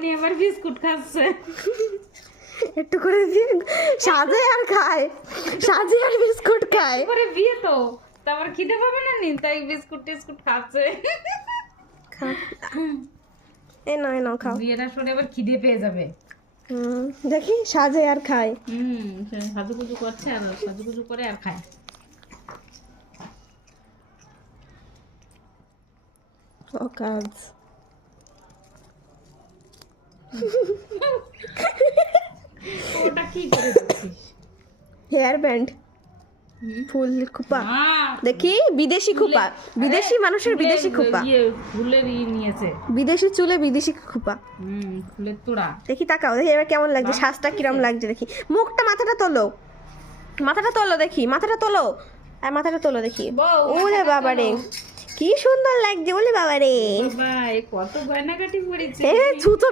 উনি আবার বিস্কুট খাচ্ছে। একটু করে দিয়ে সাজে আর খায়, সাজে আর বিস্কুট খায়। পরে বিয়ে তো তারপর খিদে পাবে না নি, তাই বিস্কুট টিস্কুট খাচ্ছে। এ নাও খাও। বিয়েটা শুনে আবার খিদে পেয়ে যাবে। দেখি সাজে আর খায়। সে সাজুগুজু করছে আর সাজুগুজু করে আর খায়। ও কাজ ওটা কি করে দিচ্ছিস? হেয়ার ব্যান্ড, ফুল খোপা। দেখি বিদেশি খোপা, বিদেশি মানুষের বিদেশি খোপা, ফুলের নিয়েছে, বিদেশি চুলে বিদেশি খোপা। ফুলের তোড়া। দেখি তাকাও, দেখি এবার কেমন লাগছে, শ্বাসটা কিরম লাগছে দেখি। মুখটা, মাথাটা তোলো, মাথাটা তোলো দেখি, মাথাটা তোলো, আর মাথাটা তোলো দেখি। ওরে বাবা রে, কি সুন্দর লাগছে, ওলে বাবা রে, কত গয়নাগাটি পড়েছে। ছুতো